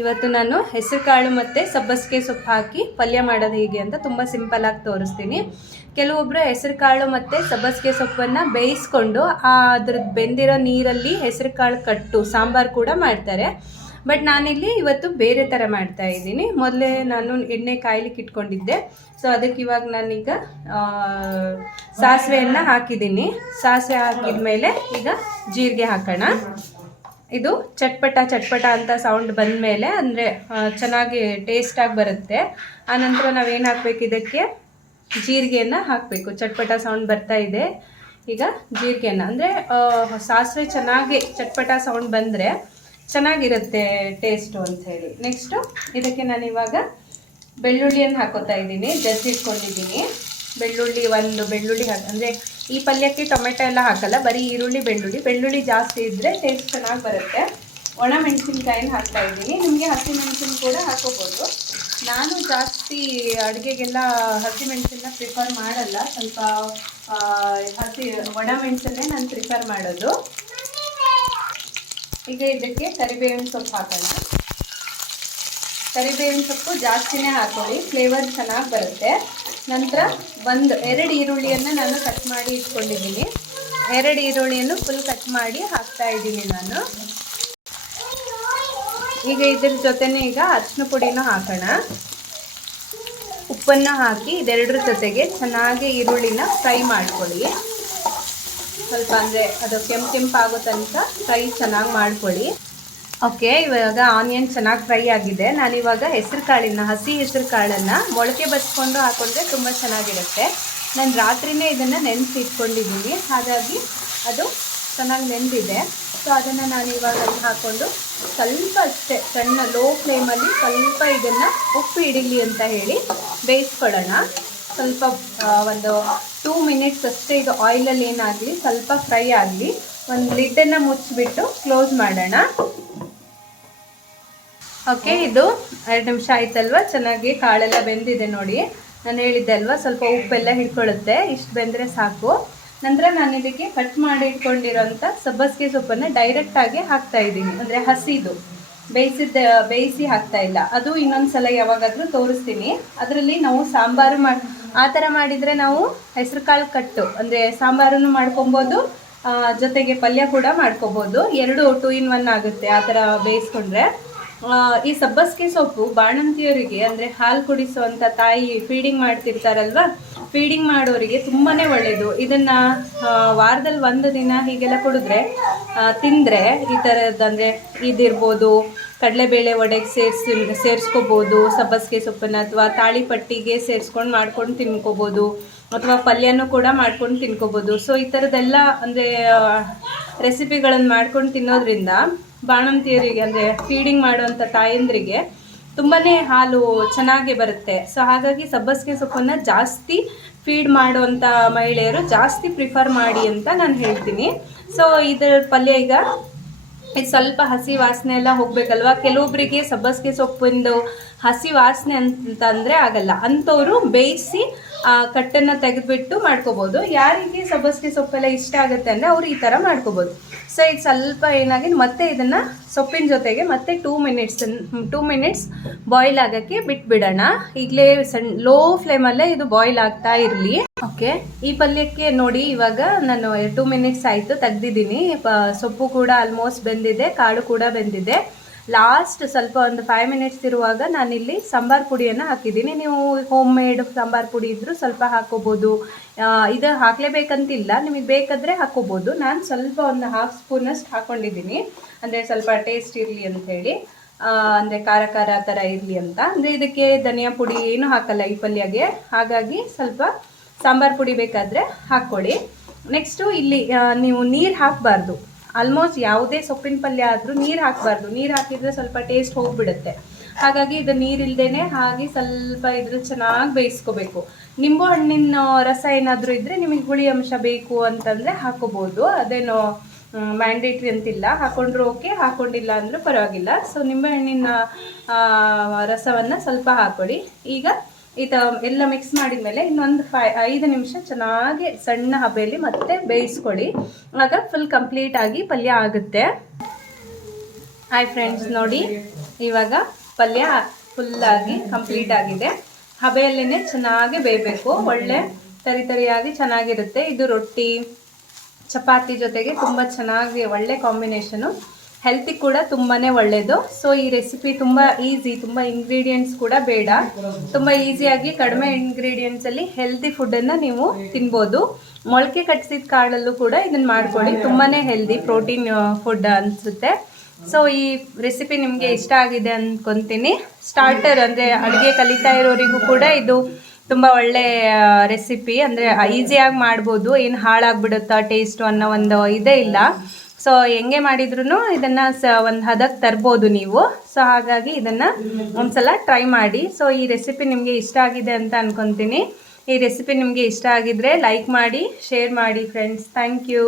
ಇವತ್ತು ನಾನು ಹೆಸರು ಕಾಳು ಮತ್ತು ಸಬ್ಬಸಿಗೆ ಸೊಪ್ಪು ಹಾಕಿ ಪಲ್ಯ ಮಾಡೋದು ಹೇಗೆ ಅಂತ ತುಂಬ ಸಿಂಪಲ್ ಆಗಿ ತೋರಿಸ್ತೀನಿ. ಕೆಲವೊಬ್ಬರು ಹೆಸರು ಕಾಳು ಮತ್ತು ಸಬ್ಬಸಿಗೆ ಸೊಪ್ಪನ್ನು ಬೇಯಿಸ್ಕೊಂಡು ಅದ್ರದ್ದು ಬೆಂದಿರೋ ನೀರಲ್ಲಿ ಹೆಸರು ಕಾಳು ಕಟ್ಟು, ಸಾಂಬಾರು ಕೂಡ ಮಾಡ್ತಾರೆ. ಬಟ್ ನಾನಿಲ್ಲಿ ಇವತ್ತು ಬೇರೆ ಥರ ಮಾಡ್ತಾ ಇದ್ದೀನಿ. ಮೊದಲೇ ನಾನು ಎಣ್ಣೆ ಕಾಯ್ಲಿಕ್ಕೆ ಇಟ್ಕೊಂಡಿದ್ದೆ. ಸೊ ಅದಕ್ಕೆ ಇವಾಗ ನಾನೀಗ ಸಾಸಿವೆಯನ್ನು ಹಾಕಿದ್ದೀನಿ. ಸಾಸಿವೆ ಹಾಕಿದ ಮೇಲೆ ಈಗ ಜೀರಿಗೆ ಹಾಕೋಣ. ಇದು ಚಟ್ಪಟ ಚಟ್ಪಟ ಅಂತ ಸೌಂಡ್ ಬಂದ ಮೇಲೆ ಅಂದರೆ ಚೆನ್ನಾಗಿ ಟೇಸ್ಟಾಗಿ ಬರುತ್ತೆ. ಆನಂತರ ನಾವೇನು ಹಾಕ್ಬೇಕು ಇದಕ್ಕೆ? ಜೀರಿಗೆಯನ್ನು ಹಾಕಬೇಕು. ಚಟ್ಪಟ ಸೌಂಡ್ ಬರ್ತಾ ಇದೆ. ಈಗ ಜೀರಿಗೆಯನ್ನು. ಅಂದರೆ ಸಾಸಿವೆ ಚೆನ್ನಾಗಿ ಚಟ್ಪಟ ಸೌಂಡ್ ಬಂದರೆ ಚೆನ್ನಾಗಿರುತ್ತೆ ಟೇಸ್ಟು ಅಂತ ಹೇಳಿ. ನೆಕ್ಸ್ಟು ಇದಕ್ಕೆ ನಾನು ಇವಾಗ ಬೆಳ್ಳುಳ್ಳಿಯನ್ನು ಹಾಕೋತಾ ಇದ್ದೀನಿ. ಜಜ್ಜಿಟ್ಕೊಂಡಿದ್ದೀನಿ. ಬೆಳ್ಳುಳ್ಳಿ ಒಂದು, ಬೆಳ್ಳುಳ್ಳಿ ಹಾಕಿ ಅಂದರೆ ಈ ಪಲ್ಯಕ್ಕೆ ಟೊಮೆಟೊ ಎಲ್ಲ ಹಾಕಲ್ಲ, ಬರೀ ಈರುಳ್ಳಿ, ಬೆಳ್ಳುಳ್ಳಿ. ಬೆಳ್ಳುಳ್ಳಿ ಜಾಸ್ತಿ ಇದ್ರೆ ಟೇಸ್ಟ್ ಚೆನ್ನಾಗಿ ಬರುತ್ತೆ. ಒಣ ಮೆಣಸಿನ್ಕಾಯಿನ ಹಾಕ್ತಾ ಇದ್ದೀನಿ. ನಿಮಗೆ ಹಸಿ ಮೆಣಸಿನ ಕೂಡ ಹಾಕೋಬೋದು. ನಾನು ಜಾಸ್ತಿ ಅಡುಗೆಗೆಲ್ಲ ಹಸಿ ಮೆಣಸನ್ನ ಪ್ರಿಫರ್ ಮಾಡಲ್ಲ. ಸ್ವಲ್ಪ ಹಸಿ ಒಣ ಮೆಣಸನ್ನೇ ನಾನು ಪ್ರಿಫರ್ ಮಾಡೋದು. ಈಗ ಇದಕ್ಕೆ ಕರಿಬೇವಿನ ಸೊಪ್ಪು ಹಾಕೋಣ. ಕರಿಬೇವಿನ ಸೊಪ್ಪು ಜಾಸ್ತಿನೇ ಹಾಕೊಳ್ಳಿ. ಫ್ಲೇವರ್ ಚೆನ್ನಾಗಿ ಬರುತ್ತೆ. ನಂತರ ಒಂದು, ಎರಡು ಈರುಳ್ಳಿಯನ್ನು ನಾನು ಕಟ್ ಮಾಡಿ ಇಟ್ಕೊಂಡಿದ್ದೀನಿ. ಎರಡು ಈರುಳ್ಳಿಯನ್ನು ಫುಲ್ ಕಟ್ ಮಾಡಿ ಹಾಕ್ತಾ ಇದ್ದೀನಿ ನಾನು. ಈಗ ಇದ್ರ ಜೊತೆನೇ ಈಗ ಅರಿಶಿನ ಪುಡಿನ ಹಾಕೋಣ. ಉಪ್ಪನ್ನು ಹಾಕಿ ಇದೆರಡರ ಜೊತೆಗೆ ಚೆನ್ನಾಗಿ ಈರುಳ್ಳಿನ ಫ್ರೈ ಮಾಡ್ಕೊಳ್ಳಿ. ಸ್ವಲ್ಪ ಅಂದರೆ ಅದು ಕೆಂಪು ಕೆಂಪಾಗೋ ತನಕ ಫ್ರೈ ಚೆನ್ನಾಗಿ ಮಾಡ್ಕೊಳ್ಳಿ. ಓಕೆ ಇವಾಗ ಆನಿಯನ್ ಚೆನ್ನಾಗಿ ಫ್ರೈ ಆಗಿದೆ. ನಾನಿವಾಗ ಹೆಸರು ಕಾಳಿನ ಹಸಿ ಹೆಸರು ಕಾಳನ್ನು ಮೊಳಕೆ ಬಸ್ಕೊಂಡು ಹಾಕೊಂಡ್ರೆ ತುಂಬ ಚೆನ್ನಾಗಿರುತ್ತೆ. ನಾನು ರಾತ್ರಿನೇ ಇದನ್ನು ನೆನೆಸಿ ಇಟ್ಕೊಂಡಿದ್ದೀನಿ ಹಾಗಾಗಿ ಅದು ಚೆನ್ನಾಗಿ ನೆಂದಿದೆ ಸೊ ಅದನ್ನು ನಾನು ಇವಾಗ ಅಲ್ಲಿ ಹಾಕ್ಕೊಂಡು ಸ್ವಲ್ಪ ಅಷ್ಟೇ, ಸಣ್ಣ ಲೋ ಫ್ಲೇಮಲ್ಲಿ ಸ್ವಲ್ಪ ಇದನ್ನು ಉಪ್ಪು ಹಿಡಿಲಿ ಅಂತ ಹೇಳಿ ಬೇಯಿಸ್ಕೊಳ್ಳೋಣ ಸ್ವಲ್ಪ ಒಂದು ಟೂ ಮಿನಿಟ್ಸ್ ಅಷ್ಟೇ ಇದು ಆಯಿಲಲ್ಲಿ ಏನಾಗಲಿ, ಸ್ವಲ್ಪ ಫ್ರೈ ಆಗಲಿ, ಒಂದು ಲಿಡ್ಡನ್ನು ಮುಚ್ಚಿಬಿಟ್ಟು ಕ್ಲೋಸ್ ಮಾಡೋಣ. ಓಕೆ, ಇದು ಎರಡು ನಿಮಿಷ ಆಯ್ತಲ್ವಾ? ಚೆನ್ನಾಗಿ ಕಾಳೆಲ್ಲ ಬೆಂದಿದೆ ನೋಡಿ. ನಾನು ಹೇಳಿದ್ದೆ ಅಲ್ವಾ, ಸ್ವಲ್ಪ ಉಪ್ಪೆಲ್ಲ ಹಿಡ್ಕೊಳ್ಳುತ್ತೆ. ಇಷ್ಟು ಬೆಂದರೆ ಸಾಕು. ನಂತರ ನಾನು ಇದಕ್ಕೆ ಕಟ್ ಮಾಡಿ ಇಟ್ಕೊಂಡಿರೋಂಥ ಸಬ್ಬಸಿಗೆ ಸೊಪ್ಪನ್ನು ಡೈರೆಕ್ಟಾಗಿ ಹಾಕ್ತಾ ಇದ್ದೀನಿ. ಅಂದರೆ ಹಸಿದು. ಬೇಯಿಸಿದ್ದ, ಬೇಯಿಸಿ ಹಾಕ್ತಾ ಇಲ್ಲ. ಅದು ಇನ್ನೊಂದು ಸಲ ಯಾವಾಗಾದರೂ ತೋರಿಸ್ತೀನಿ. ಅದರಲ್ಲಿ ನಾವು ಸಾಂಬಾರು ಮಾಡಿ, ಆ ಥರ ಮಾಡಿದರೆ ನಾವು ಹೆಸರು ಕಾಳು ಕಟ್ಟು. ಅಂದರೆ ಸಾಂಬಾರನ್ನು ಮಾಡ್ಕೊಬೋದು ಜೊತೆಗೆ ಪಲ್ಯ ಕೂಡ ಮಾಡ್ಕೋಬೋದು. ಎರಡು ಟೂ ಇನ್ ಒನ್ ಆಗುತ್ತೆ ಆ ಥರ ಬೇಯಿಸ್ಕೊಂಡ್ರೆ. ಈ ಸಬ್ಬಸ್ಗೆ ಸೊಪ್ಪು ಬಾಣಂತಿಯರಿಗೆ ಅಂದರೆ ಹಾಲು ಕುಡಿಸುವಂಥ ತಾಯಿ ಫೀಡಿಂಗ್ ಮಾಡ್ತಿರ್ತಾರಲ್ವಾ? ಫೀಡಿಂಗ್ ಮಾಡೋರಿಗೆ ತುಂಬಾ ಒಳ್ಳೆಯದು ಇದನ್ನು ವಾರದಲ್ಲಿ ಒಂದು ದಿನ ಹೀಗೆಲ್ಲ ಕುಡಿದ್ರೆ ತಿಂದರೆ ಈ ಥರದ್ದಂದ್ರೆ ಇದಿರ್ಬೋದು, ಕಡಲೆಬೇಳೆ ಒಡೆಗೆ ಸೇರಿಸಿ, ಸೇರಿಸ್ಕೋಬೋದು, ಸಬ್ಬಸ್ಗೆ ಸೊಪ್ಪನ್ನು ಅಥವಾ ತಾಳಿಪಟ್ಟಿಗೆ ಸೇರಿಸ್ಕೊಂಡು ಮಾಡ್ಕೊಂಡು ತಿನ್ಕೋಬೋದು, ಅಥವಾ ಪಲ್ಯನೂ ಕೂಡ ಮಾಡ್ಕೊಂಡು ತಿನ್ಕೋಬೋದು. ಸೊ ಈ ಥರದ್ದೆಲ್ಲ ಅಂದರೆ ರೆಸಿಪಿಗಳನ್ನು ಮಾಡ್ಕೊಂಡು ತಿನ್ನೋದ್ರಿಂದ ಬಾಣಂತಿಯರಿಗೆ, ಅಂದರೆ ಫೀಡಿಂಗ್ ಮಾಡುವಂಥ ತಾಯಂದ್ರಿಗೆ ತುಂಬಾ ಹಾಲು ಚೆನ್ನಾಗಿ ಬರುತ್ತೆ. ಸೊ ಹಾಗಾಗಿ ಸಬ್ಬಸಿಗೆ ಸೊಪ್ಪನ್ನು ಜಾಸ್ತಿ ಫೀಡ್ ಮಾಡುವಂಥ ಮಹಿಳೆಯರು ಜಾಸ್ತಿ ಪ್ರಿಫರ್ ಮಾಡಿ ಅಂತ ನಾನು ಹೇಳ್ತೀನಿ. ಸೊ ಇದರ ಪಲ್ಯ ಈಗ ಇದು ಸ್ವಲ್ಪ ಹಸಿ ವಾಸನೆ ಎಲ್ಲ ಹೋಗ್ಬೇಕಲ್ವಾ? ಕೆಲವೊಬ್ಬರಿಗೆ ಸಬ್ಬಸಿಗೆ ಸೊಪ್ಪಿಂದು ಹಸಿ ವಾಸನೆ ಅಂತಂದರೆ ಆಗಲ್ಲ. ಅಂಥವ್ರು ಬೇಯಿಸಿ, ಆ, ಕಟ್ಟನ್ನು ತೆಗೆದುಬಿಟ್ಟು ಮಾಡ್ಕೋಬೋದು. ಯಾರಿಗೆ ಸಬ್ಬಸಿಗೆ ಸೊಪ್ಪೆಲ್ಲ ಇಷ್ಟ ಆಗುತ್ತೆ ಅಂದರೆ ಅವರು ಈ ಥರ ಮಾಡ್ಕೋಬೋದು. ಸೊ ಇದು ಸ್ವಲ್ಪ ಏನಾಗಿ ಮತ್ತೆ ಇದನ್ನು ಸೊಪ್ಪಿನ ಜೊತೆಗೆ ಮತ್ತೆ two minutes two minutes boil ಆಗೋಕ್ಕೆ ಬಿಟ್ಬಿಡೋಣ. ಈಗಲೇ ಸಣ್ಣ ಲೋ ಫ್ಲೇಮಲ್ಲೇ ಇದು ಬಾಯ್ಲ್ ಆಗ್ತಾ ಇರಲಿ. ಓಕೆ, ಈ ಪಲ್ಯಕ್ಕೆ ನೋಡಿ, ಇವಾಗ ನಾನು ಟೂ ಮಿನಿಟ್ಸ್ ಆಯಿತು ತೆಗ್ದಿದ್ದೀನಿ. ಸೊಪ್ಪು ಕೂಡ ಆಲ್ಮೋಸ್ಟ್ ಬೆಂದಿದೆ, ಕಾಳು ಕೂಡ ಬೆಂದಿದೆ. ಲಾಸ್ಟ್ ಸ್ವಲ್ಪ ಒಂದು ಫೈವ್ ಮಿನಿಟ್ಸ್ ಇರುವಾಗ ನಾನಿಲ್ಲಿ ಸಾಂಬಾರ್ ಪುಡಿಯನ್ನು ಹಾಕಿದ್ದೀನಿ. ನೀವು ಹೋಮ್ ಮೇಡ್ ಸಾಂಬಾರ್ ಪುಡಿ ಇದ್ದರೂ ಸ್ವಲ್ಪ ಹಾಕೋಬೋದು. ಇದು ಹಾಕಲೇಬೇಕಂತಿಲ್ಲ, ನಿಮಗೆ ಬೇಕಾದರೆ ಹಾಕೋಬೋದು. ನಾನು ಸ್ವಲ್ಪ ಒಂದು ಹಾಫ್ ಸ್ಪೂನಷ್ಟು ಹಾಕ್ಕೊಂಡಿದ್ದೀನಿ ಅಂದರೆ ಸ್ವಲ್ಪ ಟೇಸ್ಟ್ ಇರಲಿ ಅಂಥೇಳಿ ಅಂದರೆ ಖಾರ ಖಾರ ಆ ಥರ ಇರಲಿ ಅಂತ. ಅಂದರೆ ಇದಕ್ಕೆ ಧನಿಯಾ ಪುಡಿ ಏನೂ ಹಾಕಲ್ಲ ಈ ಪಲ್ಯಗೆ. ಹಾಗಾಗಿ ಸ್ವಲ್ಪ ಸಾಂಬಾರ್ ಪುಡಿ ಬೇಕಾದರೆ ಹಾಕ್ಕೊಳ್ಳಿ. ನೆಕ್ಸ್ಟು ಇಲ್ಲಿ ನೀವು ನೀರು ಹಾಕಬಾರ್ದು. ಆಲ್ಮೋಸ್ಟ್ ಯಾವುದೇ ಸೊಪ್ಪಿನ ಪಲ್ಯ ಆದರೂ ನೀರು ಹಾಕಬಾರ್ದು. ನೀರು ಹಾಕಿದರೆ ಸ್ವಲ್ಪ ಟೇಸ್ಟ್ ಹೋಗ್ಬಿಡುತ್ತೆ. ಹಾಗಾಗಿ ಇದು ನೀರಿಲ್ದೇನೆ ಹಾಗೆ ಸ್ವಲ್ಪ ಇದ್ರ ಚೆನ್ನಾಗಿ ಬೇಯಿಸ್ಕೋಬೇಕು. ನಿಂಬು ಹಣ್ಣಿನ ರಸ ಏನಾದರೂ ಇದ್ದರೆ ನಿಮಗೆ ಹುಳಿ ಅಂಶ ಬೇಕು ಅಂತಂದರೆ ಹಾಕೋಬೋದು. ಅದೇನೋ ಮ್ಯಾಂಡೇಟ್ರಿ ಅಂತಿಲ್ಲ. ಹಾಕೊಂಡ್ರೂ ಓಕೆ ಹಾಕೊಂಡಿಲ್ಲ ಅಂದರೂ ಪರವಾಗಿಲ್ಲ. ಸೊ ನಿಂಬೆಹಣ್ಣಿನ ರಸವನ್ನು ಸ್ವಲ್ಪ ಹಾಕೊಳ್ಳಿ. ಈಗ ಈ ಎಲ್ಲ ಮಿಕ್ಸ್ ಮಾಡಿದ್ಮೇಲೆ ಇನ್ನೊಂದು ಫೈ ಐದು ನಿಮಿಷ ಚೆನ್ನಾಗಿ ಸಣ್ಣ ಹಬೆಯಲ್ಲಿ ಮತ್ತೆ ಬೇಯಿಸ್ಕೊಳ್ಳಿ ಆಗ ಫುಲ್ ಕಂಪ್ಲೀಟ್ ಆಗಿ ಪಲ್ಯ ಆಗುತ್ತೆ. ಹಾಯ್ ಫ್ರೆಂಡ್ಸ್ ನೋಡಿ, ಇವಾಗ ಪಲ್ಯ ಫುಲ್ಲಾಗಿ ಕಂಪ್ಲೀಟ್ ಆಗಿದೆ. ಹಬೆಯಲ್ಲೇ ಚೆನ್ನಾಗಿ ಬೇಯಬೇಕು. ಒಳ್ಳೆ ತರಿ ತರಿಯಾಗಿ ಚೆನ್ನಾಗಿರುತ್ತೆ. ಇದು ರೊಟ್ಟಿ, ಚಪಾತಿ ಜೊತೆಗೆ ತುಂಬ ಚೆನ್ನಾಗಿ ಒಳ್ಳೆ ಕಾಂಬಿನೇಷನು ಹೆಲ್ತಿ ಕೂಡ ತುಂಬಾ ಒಳ್ಳೆಯದು ಸೊ ಈ ರೆಸಿಪಿ ತುಂಬ ಈಸಿ ತುಂಬ ಇಂಗ್ರೀಡಿಯೆಂಟ್ಸ್ ಕೂಡ ಬೇಡ. ತುಂಬ ಈಸಿಯಾಗಿ ಕಡಿಮೆ ಇಂಗ್ರೀಡಿಯೆಂಟ್ಸಲ್ಲಿ ಹೆಲ್ತಿ ಫುಡ್ಡನ್ನು ನೀವು ತಿನ್ಬೋದು. ಮೊಳಕೆ ಕಟ್ಸಿದ ಕಾಳಲ್ಲೂ ಕೂಡ ಇದನ್ನು ಮಾಡ್ಕೊಳ್ಳಿ. ತುಂಬಾ ಹೆಲ್ದಿ ಪ್ರೋಟೀನ್ ಫುಡ್ ಅನಿಸುತ್ತೆ. ಸೊ ಈ ರೆಸಿಪಿ ನಿಮಗೆ ಇಷ್ಟ ಆಗಿದೆ ಅಂದ್ಕೊತೀನಿ ಸ್ಟಾರ್ಟರ್ ಅಂದರೆ ಅಡುಗೆ ಕಲಿತಾ ಇರೋರಿಗೂ ಕೂಡ ಇದು ತುಂಬ ಒಳ್ಳೆ ರೆಸಿಪಿ ಅಂದರೆ ಈಸಿಯಾಗಿ ಮಾಡ್ಬೋದು. ಏನು ಹಾಳಾಗ್ಬಿಡುತ್ತಾ ಟೇಸ್ಟು ಅನ್ನೋ ಒಂದು ಇದೇ ಇಲ್ಲ. ಸೊ ಹೆಂಗೆ ಮಾಡಿದ್ರು ಇದನ್ನು ಸ ಒಂದು ಹದಕ್ಕೆ ತರ್ಬೋದು ನೀವು. ಸೊ ಹಾಗಾಗಿ ಇದನ್ನು ಒಂದ್ಸಲ ಟ್ರೈ ಮಾಡಿ. ಸೊ ಈ ರೆಸಿಪಿ ನಿಮಗೆ ಇಷ್ಟ ಆಗಿದೆ ಅಂತ ಅನ್ಕೊಂತೀನಿ. ಈ ರೆಸಿಪಿ ನಿಮಗೆ ಇಷ್ಟ ಆಗಿದ್ರೆ ಲೈಕ್ ಮಾಡಿ ಶೇರ್ ಮಾಡಿ ಫ್ರೆಂಡ್ಸ್ ಥ್ಯಾಂಕ್ ಯು